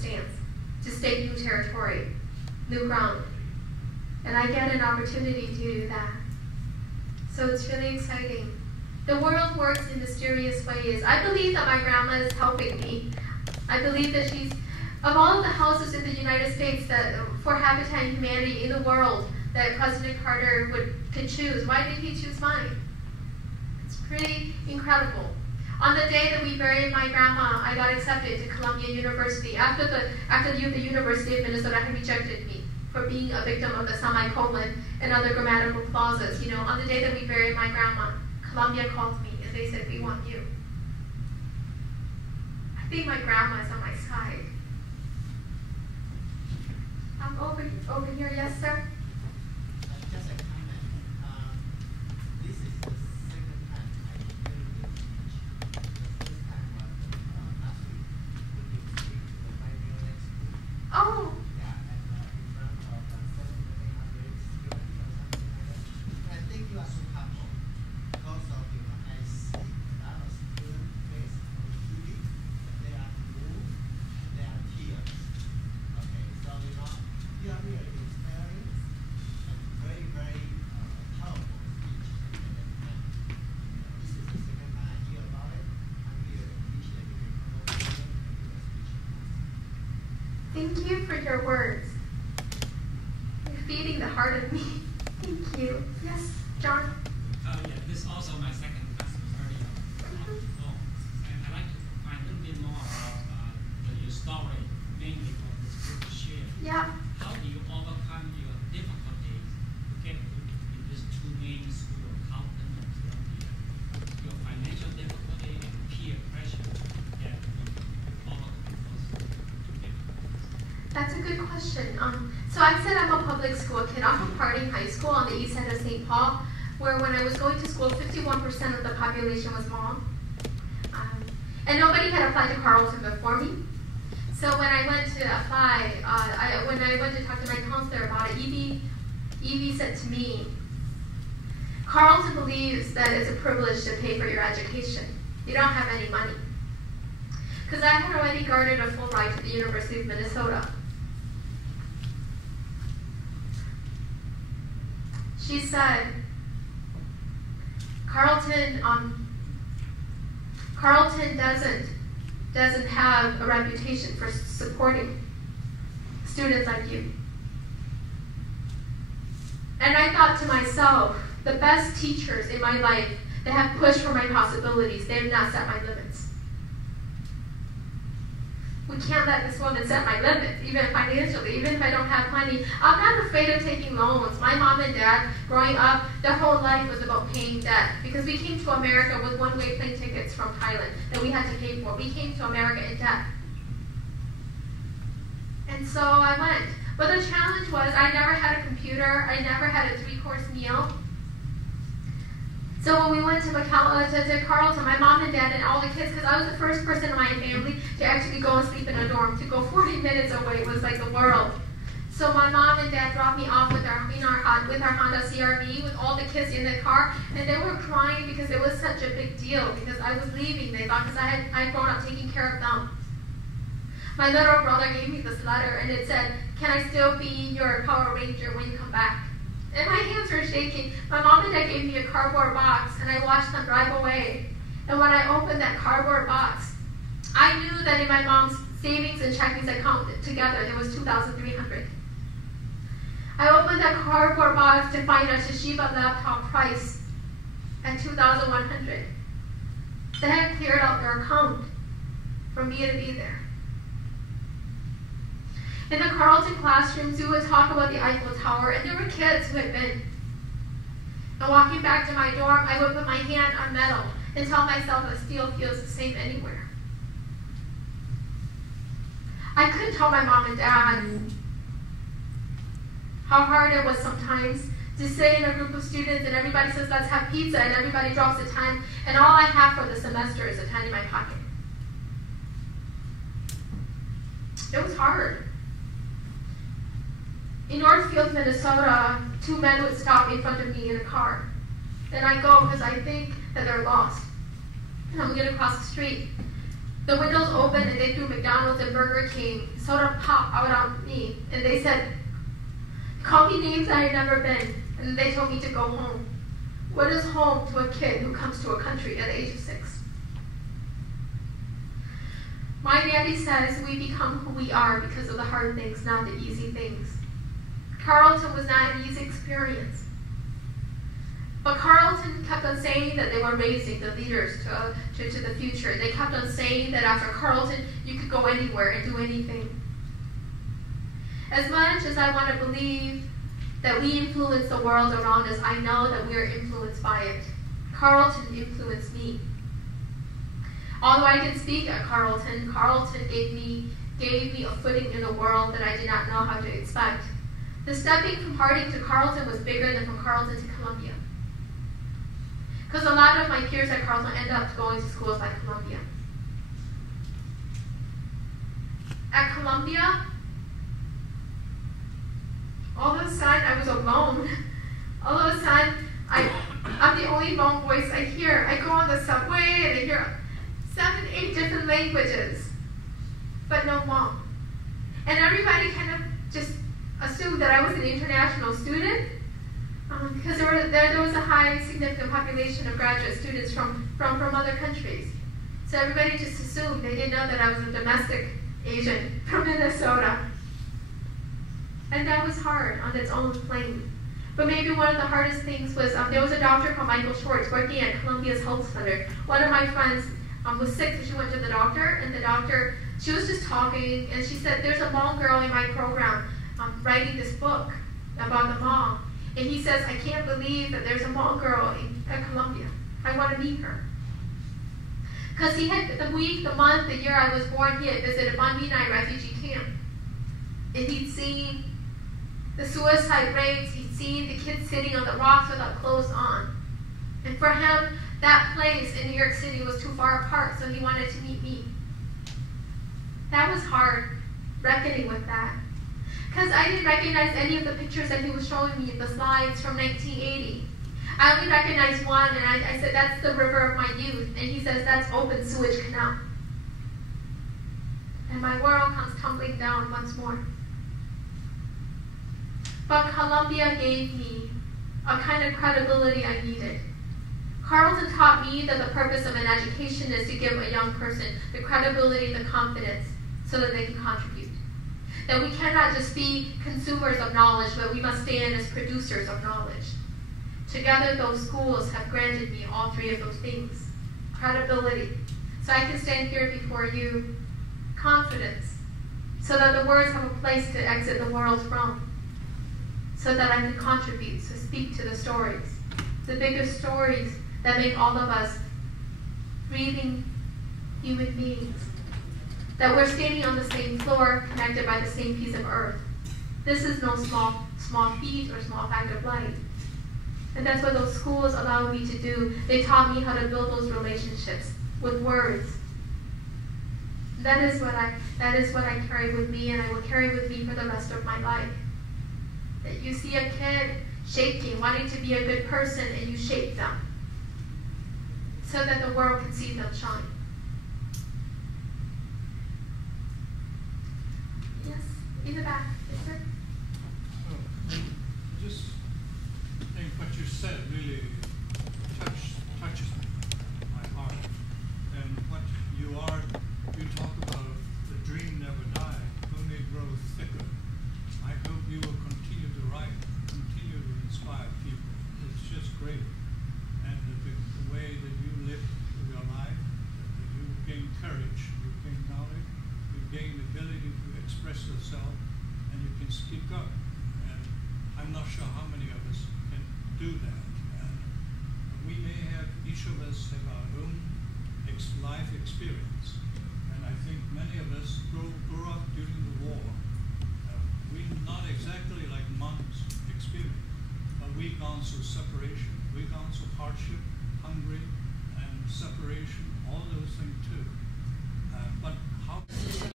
stance, to stake new territory, new ground. And I get an opportunity to do that. So it's really exciting. The world works in mysterious ways. I believe that my grandma is helping me. I believe that she's, of all of the houses in the United States that for Habitat and Humanity in the world that President Carter could choose, why did he choose mine? It's pretty incredible. On the day that we buried my grandma, I got accepted to Columbia University after the University of Minnesota had rejected me for being a victim of the semicolon and other grammatical clauses. You know, on the day that we buried my grandma, Columbia called me and they said, "We want you." I think my grandma is on my side. Over here, yes, sir? Just a comment. This is the second time I hear this speech. The first time was last week when you speak to the 5-year school. Oh. Yeah, and in front of 700 students or something like that. I think you are so humble because of, you know, I see a lot of students face on TV, they are moved, they are tears. Okay, so you know, you are really inspiring and very, very powerful speech. And this is the second time I hear about it. I'm really appreciative of your conversation and your speech. Thank you for your words. You're feeding the heart of me. Thank you. Yes, John? Yeah, this is also my second class earlier on the phone. And I'd like to find a little bit more about your story, mainly for this group to share. Yeah. How do you overcome your difficulties to get in these two main schools, Carleton and Columbia? Your financial difficulty and peer pressure that you overcome those two difficulties. That's a good question. So I said I'm a public school kid. I'm from Harding High School on the east side of St. Paul, where when I was going to school, 51% of the population was Hmong. And nobody had applied to Carleton before me. So when I went to apply, when I went to talk to my counselor about it, Evie said to me, Carleton believes that it's a privilege to pay for your education. You don't have any money. Because I had already garnered a full ride to the University of Minnesota. She said, Carleton doesn't have a reputation for supporting students like you. And I thought to myself, the best teachers in my life that have pushed for my possibilities, they have not set my limits. We can't let this woman set my limits, even financially, even if I don't have money. I'm not afraid of taking loans. My mom and dad, growing up, their whole life was about paying debt because we came to America with one-way plane tickets from Thailand that we had to pay for. We came to America in debt. And so I went. But the challenge was I never had a computer. I never had a 3-course meal. So when we went to Carleton, my mom and dad and all the kids, because I was the first person in my family to actually go and sleep in a dorm. To go 40 minutes away was like the world. So my mom and dad dropped me off with our Honda CR-V with all the kids in the car, and they were crying because it was such a big deal because I was leaving. They thought because I'd grown up taking care of them. My little brother gave me this letter, and it said, "Can I still be your Power Ranger when you come back?" And my hands were shaking. My mom and dad gave me a cardboard box, and I watched them drive away. And when I opened that cardboard box, I knew that in my mom's savings and checkings account together, there was $2,300. I opened that cardboard box to find a Toshiba laptop price at $2,100. They had cleared out their account for me to be there. In the Carleton classrooms, we would talk about the Eiffel Tower, and there were kids who had been. And walking back to my dorm, I would put my hand on metal and tell myself that steel feels the same anywhere. I couldn't tell my mom and dad how hard it was sometimes to sit in a group of students and everybody says, "Let's have pizza," and everybody drops a 10, and all I have for the semester is a 10 in my pocket. It was hard. In Northfield, Minnesota, 2 men would stop in front of me in a car. Then I go because I think that they're lost. And I'm going to cross the street. the windows opened and they threw McDonald's and Burger King soda pop out on me. And they said, call me names I had never been. And they told me to go home. What is home to a kid who comes to a country at the age of 6? My daddy says we become who we are because of the hard things, not the easy things. Carleton was not an easy experience. But Carleton kept on saying that they were raising the leaders to the future. They kept on saying that after Carleton, you could go anywhere and do anything. As much as I want to believe that we influence the world around us, I know that we are influenced by it. Carleton influenced me. Although I didn't speak at Carleton, Carleton gave me a footing in the world that I did not know how to expect. The stepping from Harding to Carleton was bigger than from Carleton to Columbia. Because a lot of my peers at Carleton end up going to schools like Columbia. At Columbia, all of a sudden I was alone. All of a sudden, I'm the only Hmong voice I hear. I go on the subway and I hear 7, 8 different languages, but no Hmong. And everybody kind of just assumed that I was an international student because there was a high significant population of graduate students from other countries. So everybody just assumed. They didn't know that I was a domestic Asian from Minnesota. And that was hard on its own plane. But maybe one of the hardest things was there was a doctor called Michael Schwartz working at Columbia's Health Center. One of my friends was sick, so she went to the doctor, and the doctor, she was just talking, and she said, there's a Hmong girl in my program writing this book about the Hmong. And he says, I can't believe that there's a Hmong girl at Columbia. I want to meet her. Because he had, the week, the month, the year I was born, he had visited Ban Binai refugee camp. And he'd seen the suicide rates, he'd seen the kids sitting on the rocks without clothes on. And for him, that place in New York City was too far apart, so he wanted to meet me. That was hard, reckoning with that. Because I didn't recognize any of the pictures that he was showing me, the slides from 1980. I only recognized one, and I said, that's the river of my youth. And he says, that's open sewage canal. And my world comes tumbling down once more. But Columbia gave me a kind of credibility I needed. Carleton taught me that the purpose of an education is to give a young person the credibility, the confidence, so that they can contribute. That we cannot just be consumers of knowledge, but we must stand as producers of knowledge. Together, those schools have granted me all 3 of those things. Credibility, so I can stand here before you. Confidence, so that the words have a place to exit the world from. So that I can contribute, so speak to the stories. The biggest stories that make all of us breathing human beings. That we're standing on the same floor, connected by the same piece of earth. This is no small feat or small fact of life. And that's what those schools allowed me to do. They taught me how to build those relationships with words. That is what I carry with me, and I will carry with me for the rest of my life. That you see a kid shaking, wanting to be a good person, and you shape them so that the world can see them shine. Yes, in the back. Yes, sir. Just think what you said really touches my heart. And what you talk about the dream never dies, only it grows thicker. I hope you will continue to write, continue to inspire people. It's just great. And the way that you live your life, that you gain courage, you gain knowledge, you gain the ability to express yourself, and you can speak up. And I'm not sure how many of us can do that. And we may have, each of us have our own life experience. And I think many of us grew up during the war. We're not exactly like Hmong's experience, but we've gone through separation. We've gone through hardship, hungry, and separation, all those things too. But how...